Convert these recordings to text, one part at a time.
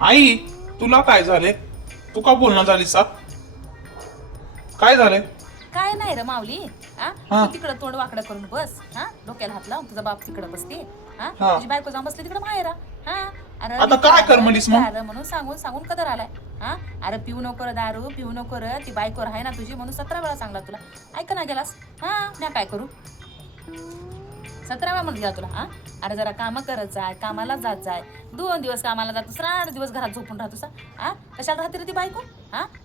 आई, तुला काय झाले? तू का बोलणं झाली सा? काय झालंय? काय नाही रे माऊली. हा. तू तिकडं तोंड वाकडं करून बस. डोक्याला हात लावून तुझा बाप तिकडं बसते. हा. तुझी बायको जाऊन बसली तिकडं माहेरा. अरे आता काय कर म्हणलीस मग? अरे म्हणून सांगून सांगून कदर आलाय. अरे पिऊ नको रे दारू, पिऊ नको रे. ती बायको आहे ना तुझी म्हणून 17 वेळा सांगला तुला. ऐक ना गेलास. मी काय करू? 17 वेळा म्हणलं तुला. अरे जरा कामं करत जाय, कामाला जात जाय. 2 दिवस कामाला जात, 8 दिवस घरात झोपून राहतो सा. कशाला राहते रे ती बायको?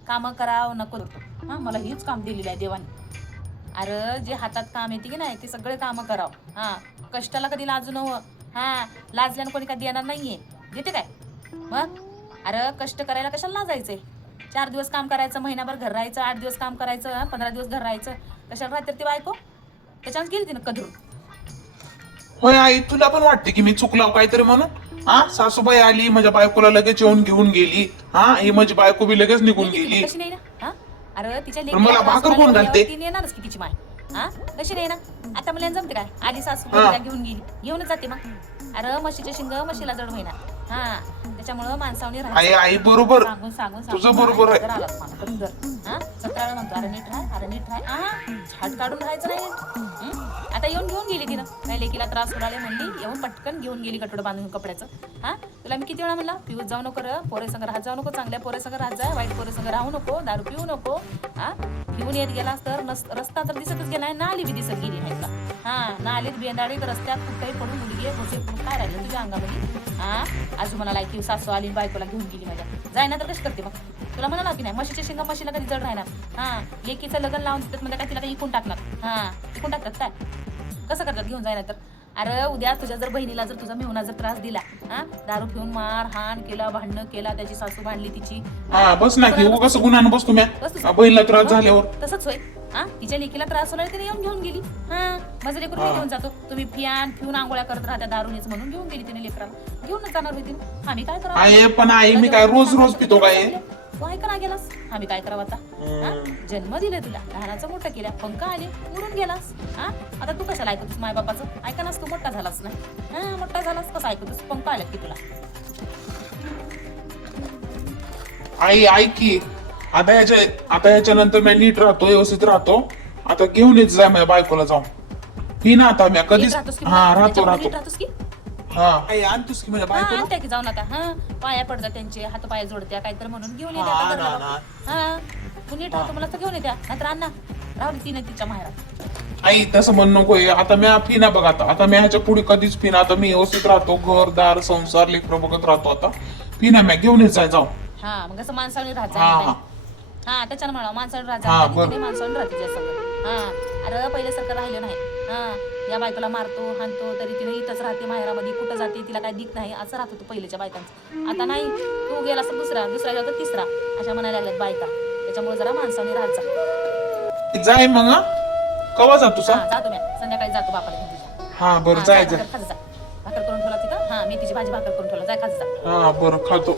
कामं कराव नको. मला हीच काम दिलेलं आहे देवाने. अरे जे हातात काम येते की नाही ते सगळे कामं करावं. कष्टाला कधी लाजू नवं. लाजल्यानं कोणी काय देणार नाहीये. देते काय मग? अरे कष्ट करायला कशाला लाजायचंय? 4 दिवस काम करायचं, महिनाभर घर राहायचं, 8 दिवस काम करायचं, 15 दिवस घर राहायचं. कशाला राहते ती बायको? त्याच्यानं गेली तिनं कधरून. होय आई, तुला पण वाटते की मी चुकलो काहीतरी म्हणून? सासूबाई आली, माझ्या बायकोला लगेच येऊन घेऊन गेली. ही माझी बायको बी लगेच निघून गेली. कशी नाही ना? अरे तिच्या मला भाकर कोण घालते? ती येणारच की तिची माय. कशी नाही ना? आता मला जमते काय? आली सासूबाईला घेऊन गेली, घेऊनच जाते मग. अरे म्हशीचे शिंग म्हशीला जड होईना. त्याच्यामुळं माणसावनी आई बरोबर, सांगून सांगून तुझं बरोबर आहे. 17 वेळा म्हणतो अरे नीट राह, अरे नीट राह. झाड काढून राहायचं नाही. आता येऊन घेऊन गेली तिनं. काय लेकीला त्रास उराले म्हणली, येऊन पटकन घेऊन गेली कटोडं बांधून कपड्याचं. तुला मी किती वेळा म्हणला पिऊत जाऊ नको र, पोरे संग राहत जाऊ नको, चांगल्या पोरे संग राहत जाय, वाईट पोरे संग राहू नको, दारू पिऊ नको. पिऊन येत गेलास तर रस्ता तर दिसतच गेलाय, नाली बी दिसत गेली नाही का? नालीत बेंदाडीत रस्त्यात कुठेही पडून मुलगी घोटे पडून काय राहिलं तुझ्या अंगामध्ये? आजू मला लायकी सासू आली बायकोला घेऊन गेली माझ्या. जाय ना तर कशी करते मग? तुला म्हणाला की नाही म्हशीच्या शेंगा म्हशीला कधी जड राहणार? लेकीचं लग्न लावून देतात म्हणजे काय तिला काही इकून टाकणार? इकून टाकतात काय? कसं करतात घेऊन जायना तर? अरे उद्या तुझ्या जर बहिणीला जर तुझा मेहुणा जर त्रास दिला, दारू पिऊन मार हाण केला, भांडणं केला, त्याची सासू भांडली तिची. बस ना की कसं गुन्ह्यानं बसतो मी बहिणीला त्रास झाल्यावर. तसंच होय. तिच्या लेकीला त्रास होणार तिने येऊन घेऊन गेली. माझं लेकरू मी घेऊन जातो, तुम्ही पिऊन आंघोळ्या करत राहत्या दारूनीच म्हणून घेऊन गेली तिने लेकराला. घेऊनच जाणार होती. आम्ही काय करावं? पण आई मी काय रोज रोज पितो काय? तू ऐका ना गेलास. आम्ही काय करावं आता? जन्म दिले तुला, लहानाचं मोठं केल्या, पंख आले, उडून गेलास. आता तू कशाला ऐकतोस माय बापाचं? ऐका नास, तू मोठा झालास नाही. मोठा झालास कसं ऐकतोस? पंख आल्यात की तुला? आई ऐक की, आता याच्या नंतर मी नीट राहतो, व्यवस्थित राहतो. आता घेऊन येत जाय माझ्या बायकोला जाऊन. ही ना आता मी कधीच राहतोस की. आई आणतोस की माझ्या बायकोला? आणत्या की जाऊन आता. पाया पडतात त्यांचे, हात पाय जोडत्या काहीतरी म्हणून घेऊन येत्या. तू नीट राहतो मला तर घेऊन येत्या, नाहीतर अण्णा राहू तिने तिच्या माहेरात. आई तसं म्हण नकोय. आता मी फिना बघ, आता मी ह्याच्या पुढे कधीच फिना. आता मी व्यवस्थित राहतो, घरदार संसार लेकरं बघत राहतो. आता फिना मी घेऊन येत जाय जाऊ. मग असं माणसाने राहत जाय. त्याच्यानं म्हणा माणसाने राहत जाय, माणसाने राहते सगळं. अरे पहिल्यासारखं राहिलं नाही. या बायकोला मारतो हाणतो तरी तिने इथंच राहते माहेरामध्ये, कुठं जाते तिला काय दिख नाही, असं राहत होतं पहिल्याच्या बायकांचं. आता नाही, तू गेला तर दुसरा गेला तर तिसरा, अशा म्हणायला लागल्यात बायका. त्याच्यामुळे जरा माणसाने राहत जा. जाय मग. कवा जातो जातो मी संध्याकाळी जातो बापाला घेऊन तुझ्या. बरं जायचं. भाकर करून ठेवला तिथं. मी तिची भाजी भाकर करून ठेवला, जाय खात जा. बरं खातो.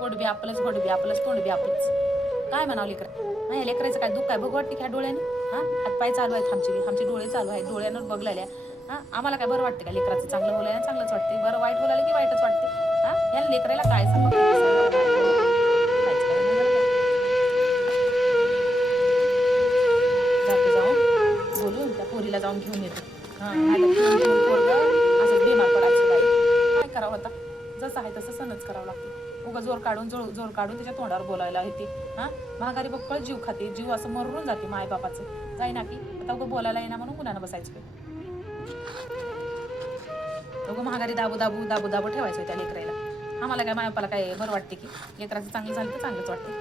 पोट बी आपलंच, घोट बी आपलंच, तोंड बी आपलंच. काय म्हणावं लेकर? नाही लेकरायचं काय दुःख काय बघ वाटते की ह्या डोळ्याने? हातपाय चालू आहेत आमचे डोळे चालू आहेत, डोळ्यानं बघलाल्या. आम्हाला काय बरं वाटते का लेकराचं चांगलं बोलायला? चांगलंच वाटते. बरं वाईट बोलायला की वाईटच वाटते? या लेकराला काय सांगू? जाऊन बोलून त्या पोरीला जाऊन घेऊन येतो. असं बेमार पडायचं बाई. काय करावं आता? जसं आहे तसं सणच करावं लागते. उगा जोर काढून त्याच्या तोंडावर बोलायला येते. महागारी बक्कळ जीव खाते, जीव असं मरून जाते माय बापाचं. जाई ना की आता उगं बोलायला येणार म्हणून गुन्ह्यानं बसायचं काय? उगं महागारी दाबू ठेवायचं त्या लेकराला. आम्हाला काय माय बापाला काय बरं वाटते की लेकराचं चांगलं झालं तर चांगलंच वाटते.